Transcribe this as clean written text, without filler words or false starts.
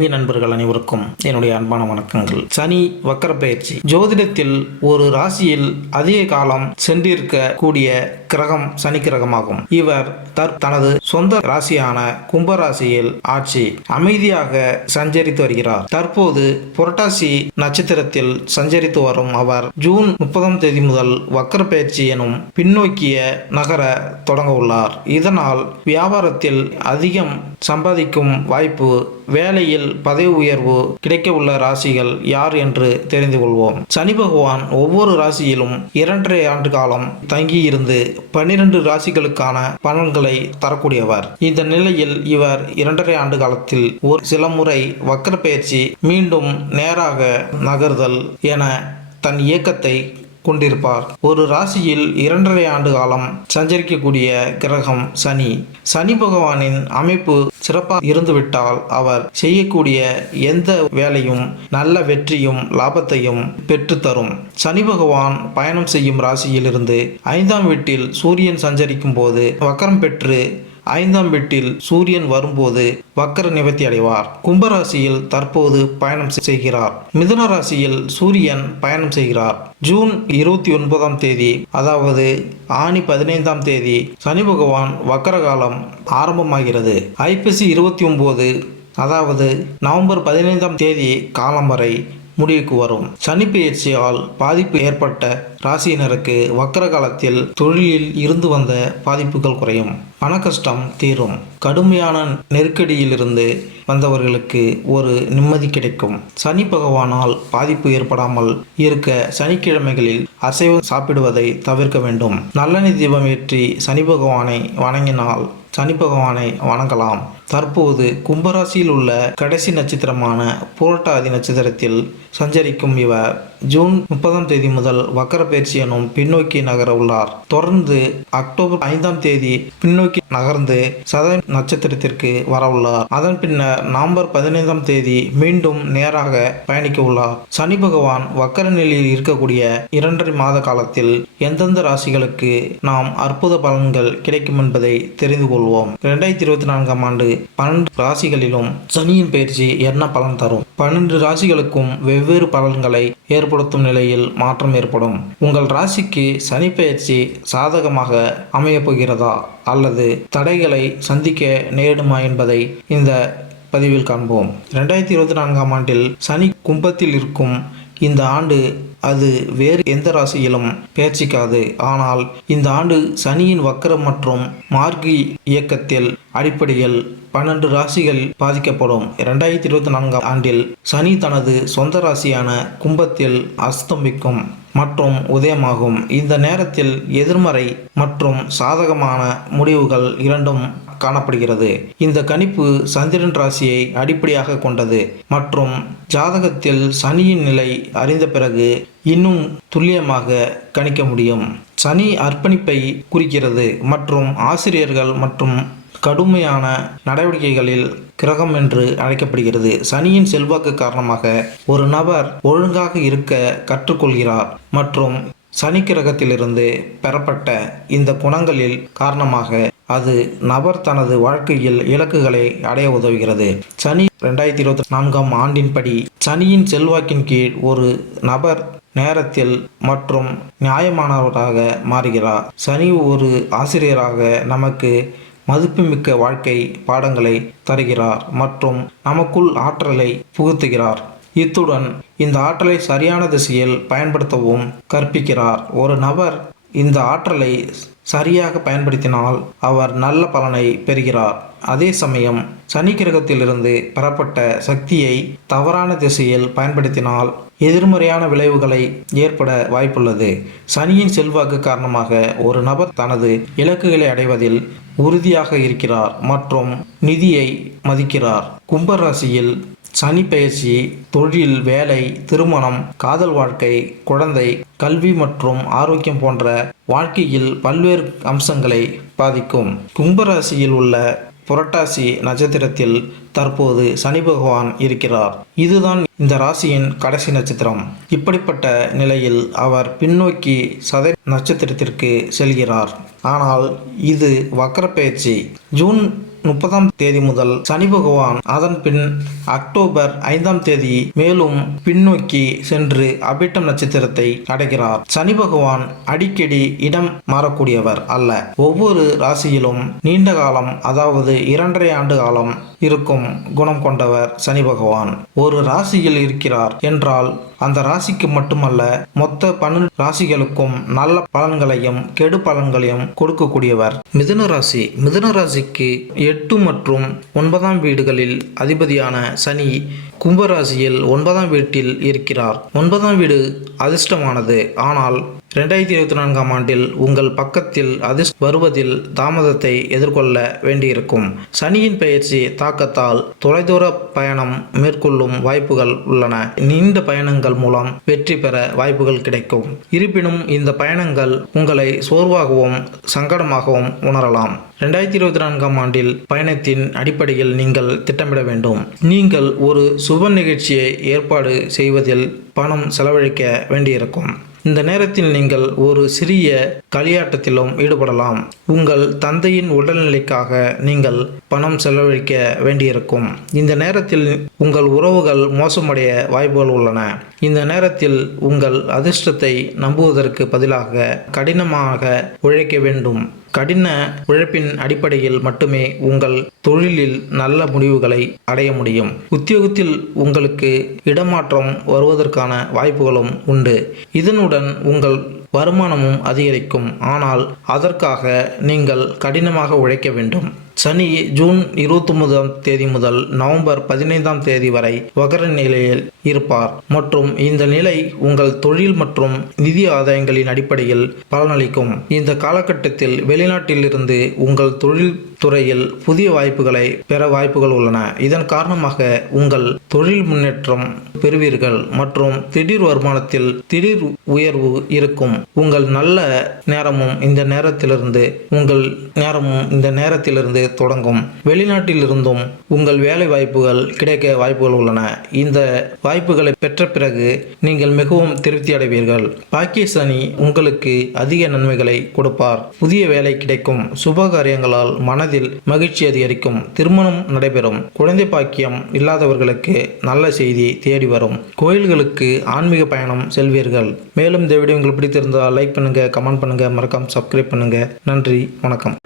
ஆன்மீக நண்பர்கள் அனைவருக்கும் என்னுடைய அன்பான வணக்கங்கள். சனி வக்கர பயிற்சி. ஜோதிடத்தில் ஒரு ராசியில் அதிக காலம் சென்றிருக்க கூடிய கிரகம் சனி கிரகமாகும். இவர் தனது சொந்த ராசியான கும்பராசியில் ஆட்சி அமைதியாக சஞ்சரித்து வருகிறார். தற்போது புரட்டாசி நட்சத்திரத்தில் சஞ்சரித்து வரும் அவர் ஜூன் 30 முதல் வக்கர பயிற்சி எனும் பின்னோக்கிய நகர தொடங்க உள்ளார். இதனால் வியாபாரத்தில் அதிகம் சம்பாதிக்கும் வாய்ப்பு, வேலையில் பதவி உயர்வு கிடைக்க உள்ள ராசிகள் யார் என்று தெரிந்து கொள்வோம். சனி பகவான் ஒவ்வொரு ராசியிலும் 2.5 ஆண்டு காலம் தங்கியிருந்து 12 ராசிகளுக்கான பலன்களை தரக்கூடியவர். இந்த நிலையில் இவர் 2.5 ஆண்டு காலத்தில் ஒரு சில முறை வக்கர பயிற்சி, மீண்டும் நேராக நகர்தல் என தன் இயக்கத்தை கொண்டிருப்பார். ஒரு ராசியில் 2.5 ஆண்டு காலம் சஞ்சரிக்கக்கூடிய கிரகம் சனி. சனி பகவானின் அமைப்பு சிறப்பாக இருந்துவிட்டால் அவர் செய்யக்கூடிய எந்த வேலையும் நல்ல வெற்றியும் லாபத்தையும் பெற்றுத்தரும். சனி பகவான் பயணம் செய்யும் ராசியிலிருந்து 5ஆம் வீட்டில் சூரியன் சஞ்சரிக்கும் போது வக்கரம் பெற்று 5ஆம் வீட்டில் சூரியன் வரும்போது வக்கர நிவர்த்தி அடைவார். கும்பராசியில் தற்போது பயணம் செய்கிறார். மிதுன ராசியில் சூரியன் பயணம் செய்கிறார். ஜூன் 29ஆம் தேதி, அதாவது ஆனி 15ஆம் தேதி சனி பகவான் வக்கர காலம் ஆரம்பமாகிறது. ஐப்பசி 29, அதாவது நவம்பர் 15ஆம் தேதி காலம் வரை முடிவுக்கு வரும். சனி பெயர்ச்சியால் பாதிப்பு ஏற்பட்ட ராசியினருக்கு வக்கர காலத்தில் தொழிலில் இருந்து வந்த பாதிப்புகள் குறையும், பண கஷ்டம் தீரும், கடுமையான நெருக்கடியிலிருந்து வந்தவர்களுக்கு ஒரு நிம்மதி கிடைக்கும். சனி பகவானால் பாதிப்பு ஏற்படாமல் இருக்க சனிக்கிழமைகளில் அசைவம் சாப்பிடுவதை தவிர்க்க வேண்டும். நல்லெண்ணெய் தீபம் ஏற்றி சனி பகவானை வணங்கினால் சனி பகவானை வணங்கலாம். தற்போது கும்பராசியில் உள்ள கடைசி நட்சத்திரமான புரட்டாதி நட்சத்திரத்தில் சஞ்சரிக்கும் இவர் ஜூன் 30ஆம் தேதி முதல் வக்கர பயிற்சி எனும் பின்னோக்கி நகர உள்ளார். தொடர்ந்து அக்டோபர் 5ஆம் தேதி பின்னோக்கி நகர்ந்து சதய நட்சத்திரத்திற்கு வர உள்ளார். அதன் பின்னர் நவம்பர் 15ஆம் தேதி மீண்டும் நேராக பயணிக்க உள்ளார். சனி பகவான் வக்கர நிலையில் இருக்கக்கூடிய 2.5 மாத காலத்தில் எந்தெந்த ராசிகளுக்கு நாம் அற்புத பலன்கள் கிடைக்கும் என்பதை தெரிந்து கொள்வோம். 2024ஆம் ஆண்டு 12 ராசிகளிலும் சனியின் பயிற்சி என்ன பலன் தரும்? 12 ராசிகளுக்கும் வெவ்வேறு பலன்களை ஏற்படுத்தும் நிலையில் மாற்றம் ஏற்படும். உங்கள் ராசிக்கு சனி பயிற்சி சாதகமாக அமையப் போகிறதா அல்லது தடைகளை சந்திக்க நேரிடுமா என்பதை இந்த பதிவில் காண்போம். 2024ஆம் ஆண்டில் சனி கும்பத்தில் இருக்கும் இந்த ஆண்டு அது வேறு எந்த ராசியிலும் பெயர்ச்சிக்காது. ஆனால் இந்த ஆண்டு சனியின் வக்கரம் மற்றும் மார்கி இயக்கத்தில் அடிப்படையில் 12 ராசிகள் பாதிக்கப்படும். 2024ஆம் ஆண்டில் சனி தனது சொந்த ராசியான கும்பத்தில் அஸ்தமிக்கும் மற்றும் உதயமாகும். இந்த நேரத்தில் எதிர்மறை மற்றும் சாதகமான முடிவுகள் இரண்டும் காணப்படுகிறது. இந்த கணிப்பு சந்திரன் ராசியை அடிப்படையாக கொண்டது மற்றும் ஜாதகத்தில் சனியின் நிலை அறிந்த பிறகு இன்னும் துல்லியமாக கணிக்க முடியும். சனி அர்ப்பணிப்பை குறிக்கிறது மற்றும் ஆசிரியர்கள் மற்றும் கடுமையான நடவடிக்கைகளில் கிரகம் என்று அழைக்கப்படுகிறது. சனியின் செல்வாக்கு காரணமாக ஒரு நபர் ஒழுங்காக இருக்க கற்றுக்கொள்கிறார் மற்றும் சனி கிரகத்திலிருந்து பெறப்பட்ட இந்த குணங்களில் காரணமாக அது நபர் தனது வாழ்க்கையில் இலக்குகளை அடைய உதவுகிறது. சனி 2024ஆம் ஆண்டின்படி சனியின் செல்வாக்கின் கீழ் ஒரு நபர் நேரத்தில் மற்றும் நியாயமானவராக மாறுகிறார். சனி ஒரு ஆசிரியராக நமக்கு மதிப்புமிக்க வாழ்க்கை பாடங்களை தருகிறார் மற்றும் நமக்குள் ஆற்றலை புகுத்துகிறார். இத்துடன் இந்த ஆற்றலை சரியான திசையில் பயன்படுத்தவும் கற்பிக்கிறார். ஒரு நபர் இந்த ஆற்றலை சரியாக பயன்படுத்தினால் அவர் நல்ல பலனை பெறுகிறார். அதே சமயம் சனி கிரகத்திலிருந்து பெறப்பட்ட சக்தியை தவறான திசையில் பயன்படுத்தினால் எதிர்மறையான விளைவுகளை ஏற்பட வாய்ப்புள்ளது. சனியின் செல்வாக்கு காரணமாக ஒரு நபர் தனது இலக்குகளை அடைவதில் உறுதியாக இருக்கிறார் மற்றும் நிதியை மதிக்கிறார். கும்பராசியில் சனி பெயர்ச்சி தொழில், வேலை, திருமணம், காதல் வாழ்க்கை, குழந்தை, கல்வி மற்றும் ஆரோக்கியம் போன்ற வாழ்க்கையில் பல்வேறு அம்சங்களை பாதிக்கும். கும்பராசியில் உள்ள புரட்டாசி நட்சத்திரத்தில் தற்போது சனி பகவான் இருக்கிறார். இதுதான் இந்த ராசியின் கடைசி நட்சத்திரம். இப்படிப்பட்ட நிலையில் அவர் பின்னோக்கி சதய நட்சத்திரத்திற்கு செல்கிறார். ஆனால் இது வக்கர பெயர்ச்சி. ஜூன் 30ஆம் தேதி முதல் சனி பகவான் அதன் பின் அக்டோபர் 5ஆம் தேதி மேலும் பின்னோக்கி சென்று அபிட்டம் நட்சத்திரத்தை அடைகிறார். சனி பகவான் அடிக்கடி இடம் மாறக்கூடியவர் அல்ல. ஒவ்வொரு ராசியிலும் நீண்ட காலம், அதாவது 2.5 ஆண்டு காலம் இருக்கும் குணம் கொண்டவர் சனி பகவான். ஒரு ராசியில் இருக்கிறார் என்றால் அந்த ராசிக்கு மட்டுமல்ல, மொத்த 12 ராசிகளுக்கும் நல்ல பலன்களையும் கெடு பலன்களையும் கொடுக்கக்கூடியவர். மிதுன ராசி. மிதுன ராசிக்கு 8 மற்றும் 9ஆம் வீடுகளில் அதிபதியான சனி கும்பராசியில் 9ஆம் வீட்டில் இருக்கிறார். 9ஆம் வீடு அதிர்ஷ்டமானது. ஆனால் 2024ஆம் ஆண்டில் உங்கள் பக்கத்தில் வருவதில் தாமதத்தை எதிர்கொள்ள வேண்டியிருக்கும். சனியின் பெயர்ச்சி தாக்கத்தால் தொலைதூர பயணம் மேற்கொள்ளும் வாய்ப்புகள் உள்ளன. நீண்ட பயணங்கள் மூலம் வெற்றி பெற வாய்ப்புகள் கிடைக்கும். இருப்பினும் இந்த பயணங்கள் உங்களை சோர்வாகவும் சங்கடமாகவும் உணரலாம். 2024ஆம் ஆண்டில் பயணத்தின் அடிப்படையில் நீங்கள் திட்டமிட வேண்டும். நீங்கள் ஒரு சுப நிகழ்ச்சியை ஏற்பாடு செய்வதில் பணம் செலவழிக்க வேண்டியிருக்கும். இந்த நேரத்தில் நீங்கள் ஒரு சிறிய களியாட்டத்திலும் ஈடுபடலாம். உங்கள் தந்தையின் உடல்நிலைக்காக நீங்கள் பணம் செலவழிக்க வேண்டியிருக்கும். இந்த நேரத்தில் உங்கள் உறவுகள் மோசமடைய வாய்ப்புகள் உள்ளன. இந்த நேரத்தில் உங்கள் அதிர்ஷ்டத்தை நம்புவதற்கு பதிலாக கடினமாக உழைக்க வேண்டும். கடின உழைப்பின் அடிப்படையில் மட்டுமே உங்கள் தொழிலில் நல்ல முடிவுகளை அடைய முடியும். உத்தியோகத்தில் உங்களுக்கு இடமாற்றம் வருவதற்கான வாய்ப்புகளும் உண்டு. இதனுடன் உங்கள் வருமானமும் அதிகரிக்கும். ஆனால் அதற்காக நீங்கள் கடினமாக உழைக்க வேண்டும். சனி ஜூன் 29ஆம் தேதி முதல் நவம்பர் 15ஆம் தேதி வரை வக்ர நிலையில் இருப்பார் மற்றும் இந்த நிலை உங்கள் தொழில் மற்றும் நிதி ஆதாயங்களின் அடிப்படையில் பலனளிக்கும். இந்த காலகட்டத்தில் வெளிநாட்டிலிருந்து உங்கள் தொழில் துறையில் புதிய வாய்ப்புகளை பெற வாய்ப்புகள் உள்ளன. இதன் காரணமாக உங்கள் தொழில் முன்னேற்றம் பெறுவீர்கள் மற்றும் திடீர் வருமானத்தில் திடீர் உயர்வு இருக்கும். உங்கள் நல்ல நேரமும் இந்த நேரத்திலிருந்து தொடங்கும். வெளிநாட்டில் இருந்தும் உங்கள் வேலை வாய்ப்புகள் கிடைக்க வாய்ப்புகள் உள்ளன. இந்த வாய்ப்புகளை பெற்ற பிறகு நீங்கள் மிகவும் திருப்தி அடைவீர்கள். பாக்கிய சனி உங்களுக்கு அதிக நன்மைகளை கொடுப்பார். புதிய வேலை கிடைக்கும். சுப காரியங்களால் மனதில் மகிழ்ச்சி அதிகரிக்கும். திருமணம் நடைபெறும். குழந்தை பாக்கியம் இல்லாதவர்களுக்கு நல்ல செய்தி தேடி வரும். கோயில்களுக்கு ஆன்மீக பயணம் செல்வீர்கள். மேலும் இந்த வீடியோ உங்களுக்கு பிடித்திருந்தால் லைக் பண்ணுங்க, கமெண்ட் பண்ணுங்க, மறக்காம சப்ஸ்கிரைப் பண்ணுங்க. நன்றி, வணக்கம்.